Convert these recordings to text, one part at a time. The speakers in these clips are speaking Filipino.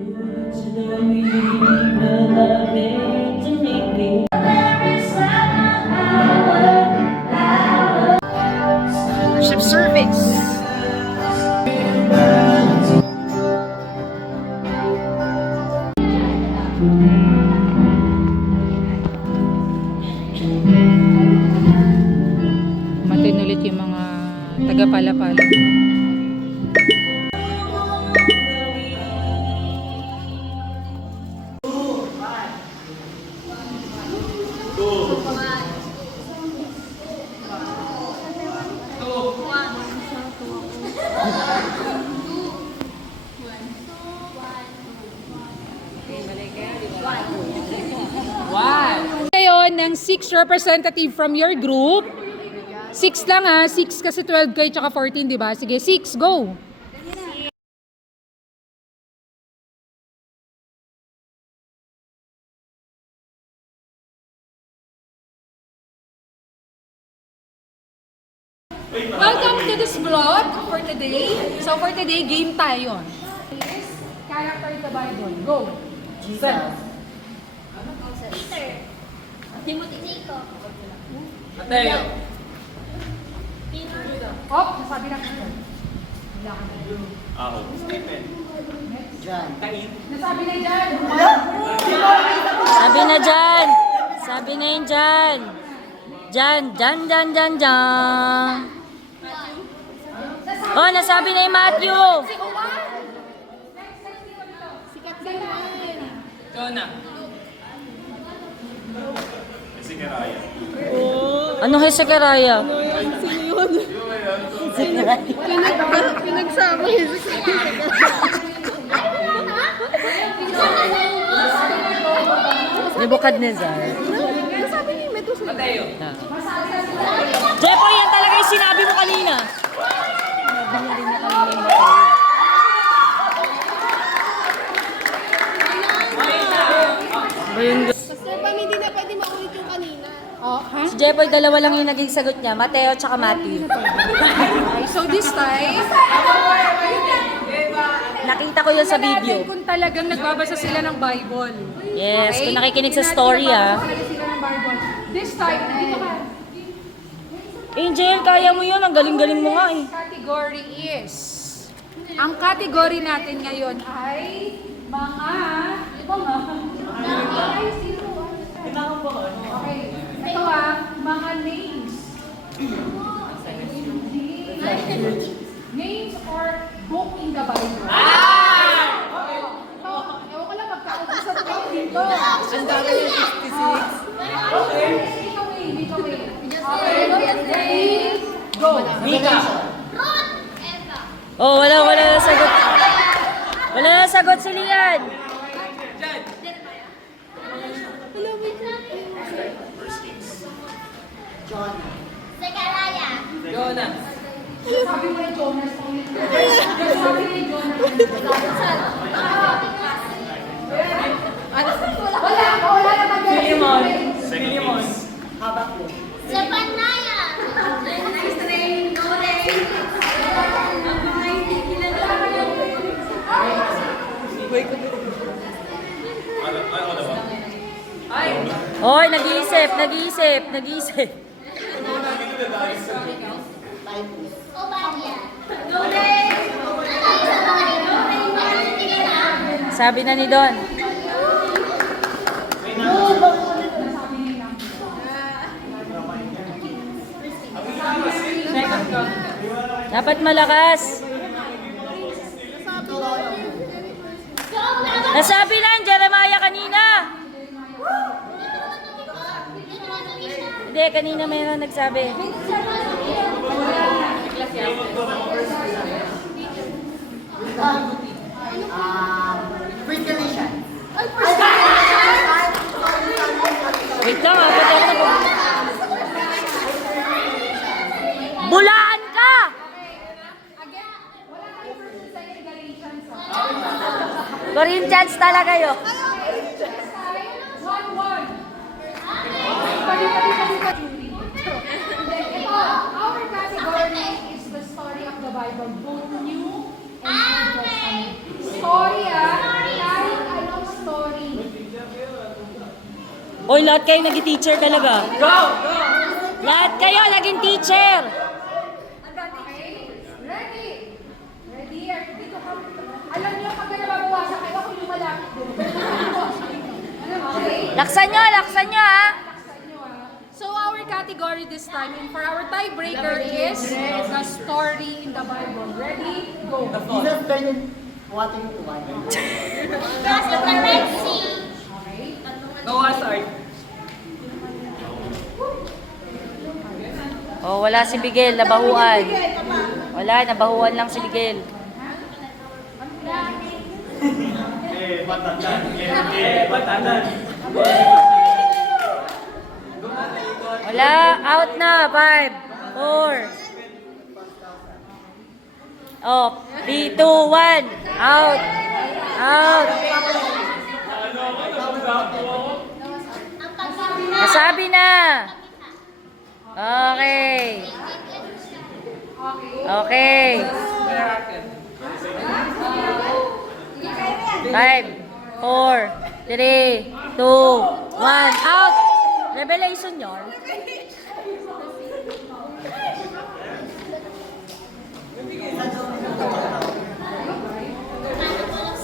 Ship service. Matin ulit yung mga taga-pala-pala. Ngayon, ng 6 representative from your group. 6 lang ha, 6 kasi 12 kayo tsaka 14, di ba? Sige, 6, go! Welcome to this vlog for today. So for today, game tayo. Character in the Bible. Go! Jesus. Peter. Timothy. Nico. Mateo. Oh, nasabi na ko. Wala ka na. Ako. Stephen. John. Tain. Nasabi na dyan. Sabi na dyan. Sabi na yun dyan. Dyan, dyan, dyan, dyan, dyan. Oh, nasabi na yung Matthew. Sikat na yan. Jonah. Si Karaya. Ano Hezekiah? Pinagsama yun. Nebuchadnezzar. Sabi ni Metus. Mateo. Jepoy, yan talaga yung sinabi mo kanina. Pastor, pang hindi na pwede maulit yung kanina. Oh, ha? Si Jepoy, dalawa lang yung naging sagot niya. Mateo tsaka Matthew. Okay, so this time, Nakita ko yun sa tingnan natin video. kung talagang nagbabasa sila ng Bible. Yes, Okay? kung nakikinig sa Tingnan story natin ah. kung nagbabasa sila ng Bible. This time, dito ka. Angel, kaya mo yun. Ang galing-galing mo nga eh. Category is, ang category natin ngayon ay mga, okay, ito mga names. Names or book in the Bible. Ito, ewan ko lang magkakausap kayo dito. Ang dami yung 56. Okay, dito wait. Okay, ready? Go. Mika. Oh, wala na sagot. Wala na sagot si Lian. Zechariah. Jonah. Sabi mo yung Jonas. Sabi mo yung Jonas. Wala na Philemon. Philemon. Zephaniah. Hoy, nag-iisip. Obadiah. Sabi na ni Don. Dapat malakas. Nasabi na yung Jeremiah kanina. Hindi, kanina mayroon nagsabi. Wait lang, pati ako na. Bulaan ka! Corinthians talaga yun. Our category is the story of the Bible, both New and Old Testament. Story, Oy, lahat kayo naging teacher talaga. Go! Lahat kayo naging teacher. Ready? Ready? Dito ka. Alam niyo, pag nababawasan kayo, ako yung malapit doon. Okay? Laksan nyo ha. So our category this time, and for our tiebreaker is the story in the Bible. Ready? Go. Jesus turned water into wine. Cross the Red Sea. Noah's Ark. Oh, wala si Miguel, nabahuan. Wala, nabahuan lang si Miguel. Batanan. Wala, out na. 5, 4. Oh, 3, 2, 1. Out. Out. Nasabi na. Okay. Okay. 5, 4, 3, 2, 1. Out. Revelation yun.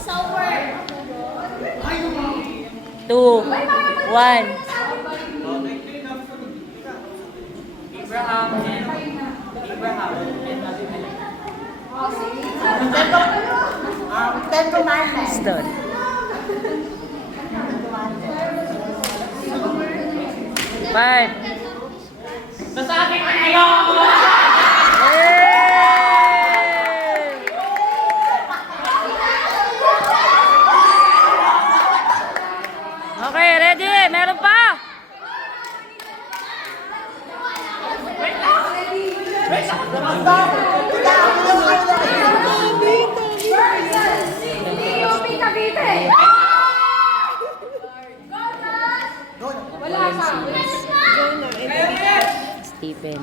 Sower. 2, 1. Abraham. Ten Commandments. Stone. 5. Nasa akin kayo! Okay, ready? Meron pa? DOP Cavite! Wala ka. Stephen.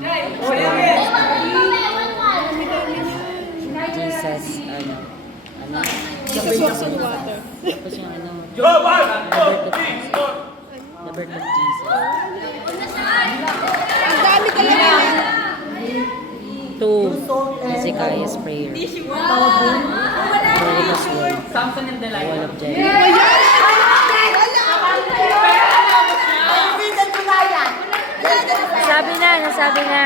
Jesus, ano? Ano? Jesus walks on water. Tapos yung ano? Go! 1, 2, 3, 4! The birth of Jesus. Ang dami talaga. 2. Hezekiah's prayer. Jericho's wall. Samson and The Delilah. wall of Jericho. Nasabi na, nasabi na.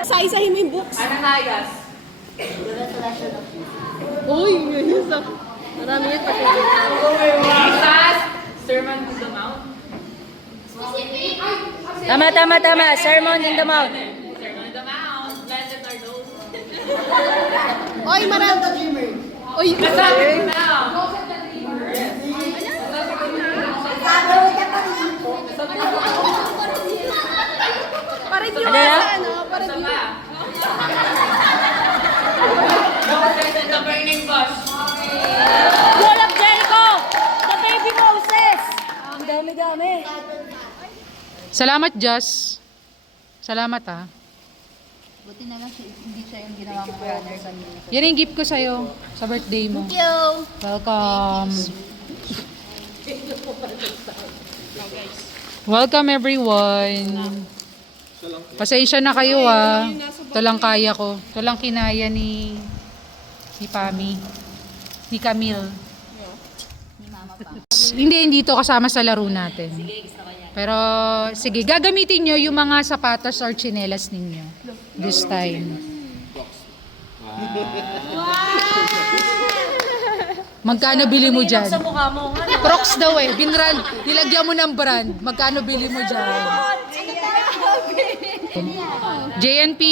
Isa-isahin mo yung books. Ananias. Uy, yun sa... Marami yan pati. Jesus. Sermon to the Mount. Tama, tama, tama. Sermon in the Mount. Sermon to the Mount. Blessed are those. Oy, marami. Oy, Nasabi ko na. parang yung Ano yan? ano, parang Isa yung... pa. Moses and the burning bush. Wall of Jericho! The baby Moses! Ang dami-dami. Salamat, Jess. Salamat, ah. Buti na lang siya, hindi siya yung ginawa mo runner kanina. Yan yung gift ko sa'yo sa birthday mo. Thank you. Welcome. Welcome, everyone. Pasensya na kayo, ah. Ito lang kaya ko. Ito lang kinaya ni Pami. Ni Camille. Ni Mama pa. Hindi ito kasama sa laro natin. Pero, sige, gagamitin nyo yung mga sapatos or tsinelas ninyo. This time. Magkano bili mo dyan? Sa mukha mo. Ano? Crocs daw eh. Binrand. Nilagyan mo ng brand. Magkano bili mo dyan? JNP.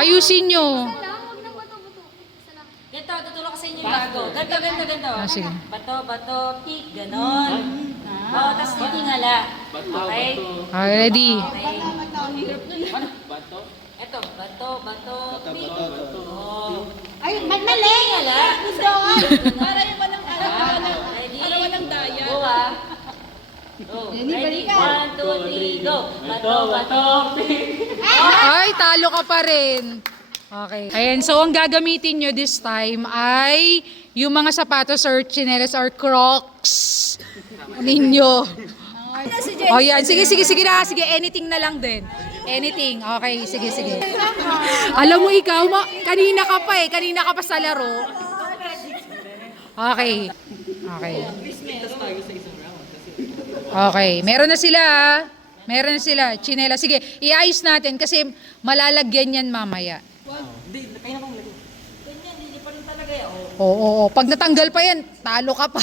Ayusin nyo. Ganito, tutulong ko sa inyo yung bago. Ganito, ganito, ganito. Ah, sige. Bato, bato, tik, ganon. Oo, tapos titingala. Okay? Ah, ready? Okay. Ito, bato, bato, tik. Oo. Ay, magmali! Tingala. Para yung walang Ready? para walang daya. Go ah. Go. Ready? 1, 2, 3, go. Bato, bato, tik. Ay, talo ka pa rin. Okay. Ayan, so ang gagamitin nyo this time ay yung mga sapatos or chinelas or crocs ninyo. Oh, yan. Sige na. Sige, anything na lang din. Anything. Okay, sige. Alam mo ikaw, kanina ka pa sa laro. Okay. Okay, meron na sila. Chinela. Sige, iayos natin kasi malalagyan yan mamaya. Oo. Pag natanggal pa yan, talo ka pa.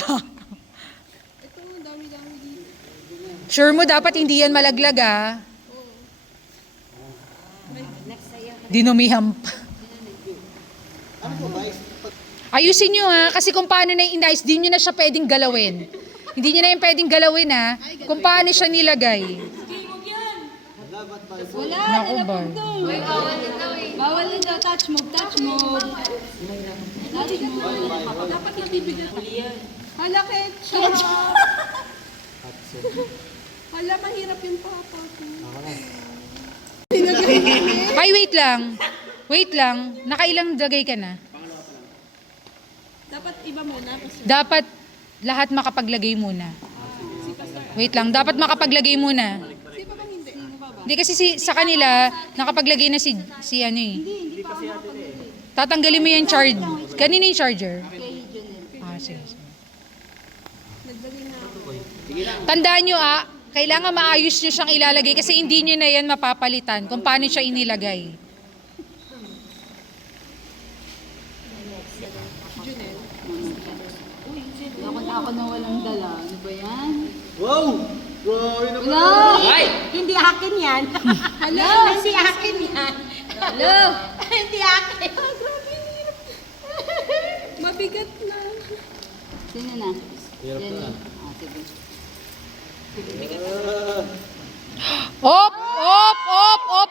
Sure mo dapat hindi yan malaglag ah. Dinumiham pa. Ayusin nyo ha, kasi kung paano na inayos, di nyo na siya pwedeng galawin. Hindi nyo na yung pwedeng galawin ha, kung paano siya nilagay. Wala, Naku ba? bawal din daw. Touch move. Dapat nabibigyan. Hala, ketchup. Hala, mahirap yung papa ko. Ay, wait lang. Nakailang lagay ka na? Dapat iba muna. Dapat lahat makapaglagay muna. Wait lang, dapat makapaglagay muna. Hindi kasi sa kanila, nakapaglagay na si ano eh. Tatanggalin mo yung charge. Kanina yung charger? Sige. Tandaan nyo kailangan maayos nyo siyang ilalagay kasi hindi nyo na yan mapapalitan kung paano siya inilagay. Ako na walang dala. Ano ba yan? Wow! Grabe naman. Hello? Hindi akin yan. Hello? Hindi akin yan. Hello? Hindi akin. Mabigat na. Sino na? Hirap na. Sige. Op!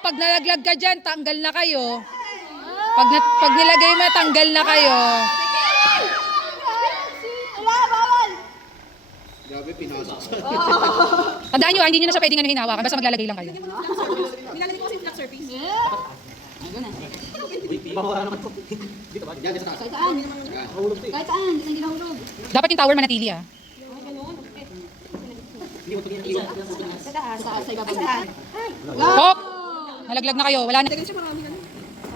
Pag nalaglag ka dyan, tanggal na kayo. Pag nilagay mo, tanggal na kayo. Grabe, pinasok sa Tandaan nyo, hindi nyo na siya pwedeng hinawakan. Basta maglalagay lang kayo. Nilalagay ko kasi yung flat surface. Ano na? Mawala naman po. Dito ba? Diyan, sa taas. Kahit saan? Mahulog to eh. Kahit saan? Hindi nahulog. Dapat yung tower manatili Hindi mo ito ginagawa. Sa ibaba. Op! Nalaglag na kayo. Wala na. Lagyan siya marami na.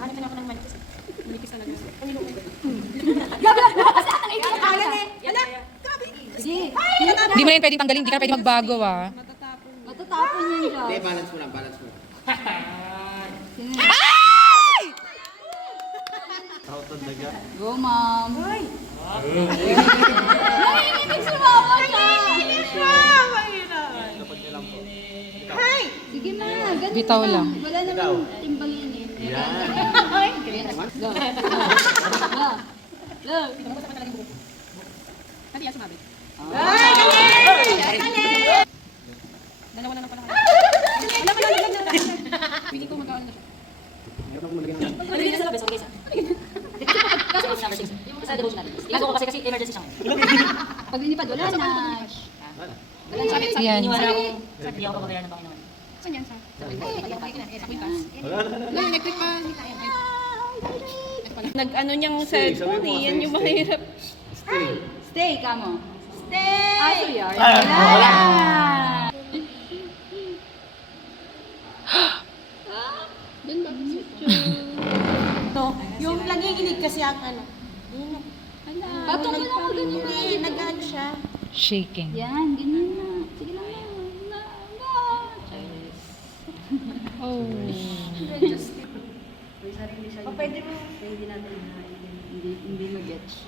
Hanap na ako ng manipis. Manipis talaga. Hala, grabe. Sige. Hindi mo na yun pwedeng tanggalin. Hindi ka pwedeng magbago Matatapon yun dyan. Hindi, balance mo lang. Sino na? Go, ma'am. Ay! Nanginginig si mama siya. Sige na, ganun Bitaw lang. Wala naman timbang yan eh. Look. Hindi yan sumabi. Dalawa na lang pala. Alam mo na. Pili ko magkawala na siya. Pag linipad, wala na. Yan. Saan yan? Electric pa. Nag-ano niyang cellphone eh. Yan yung mahirap. Stay, kamo. Stay! Aso yan. Yung nanginginig kasi ang ano. Patong mo lang ganyan. Hindi, nag-ano siya. Shaking. Yan, ganyan na. Sige lang na. Oh. Hindi mag-gets.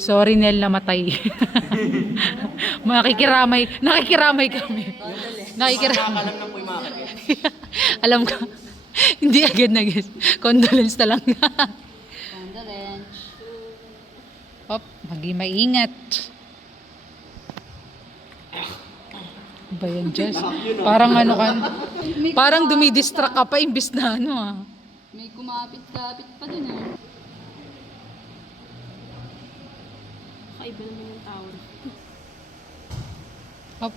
Sorry Nel, namatay. Nakikiramay kami. Nakikiramay. Alam ko. Hindi agad nag-guess. Condolence na lang. Condolence. Op, maging maingat. Ba yan, Jess? Parang ano ka, parang dumidistract ka pa imbis na ano ah. May kumapit-kapit pa dun ah. Kakaiba naman yung tower. Op,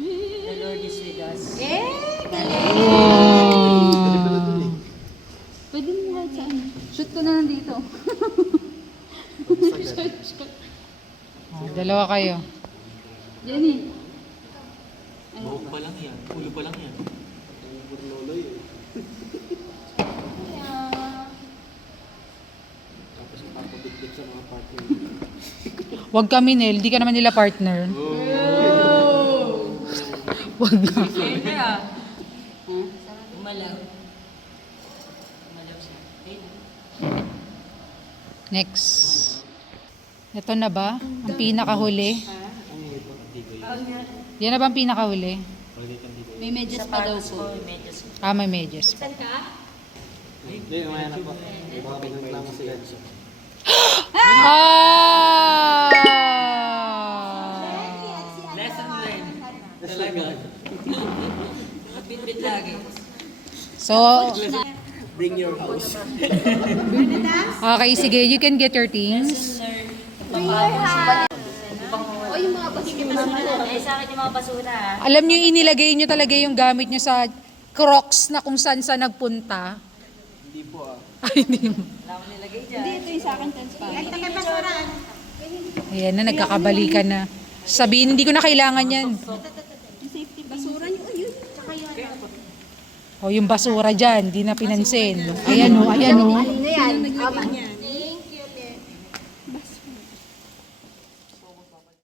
The Lord is with us. Eh! Pwede mo kahit saan. Shoot ko na lang dito. Oh, dalawa kayo. Jenny. Buhok pa lang yan. Ulo pa lang yan. Tapos napapabitbit sa mga partner. Huwag kami, Nel. Hindi ka naman nila partner. Huwag na. Umalaw. Umalaw siya. Next. Ito na ba? Ang pinakahuli? Yan na ba ang pinakahuli? May medyas pa daw po. Ah, may medyas pa. Hindi, umaya na po. Baka magreklamo si Edso. Ah! Lesson learned. Talaga. Bitbit lagi. So, Bring your house. okay, sige. You can get your things. O yung mga basura. Eh, sa akin yung mga basura ha. Alam nyo, inilagay nyo talaga yung gamit nyo sa Crocs na kung saan sa nagpunta. Hindi po ah. Ay, hindi mo. Wala akong nilagay dyan. Ito yung sa akin transparent. Ayan na, nagkakabalikan na. Sabihin, hindi ko na kailangan yan. Basura nyo. Ayun. Tsaka yan. O, yung basura dyan, di na pinansin. Ayan o, ayan o. Ano yan?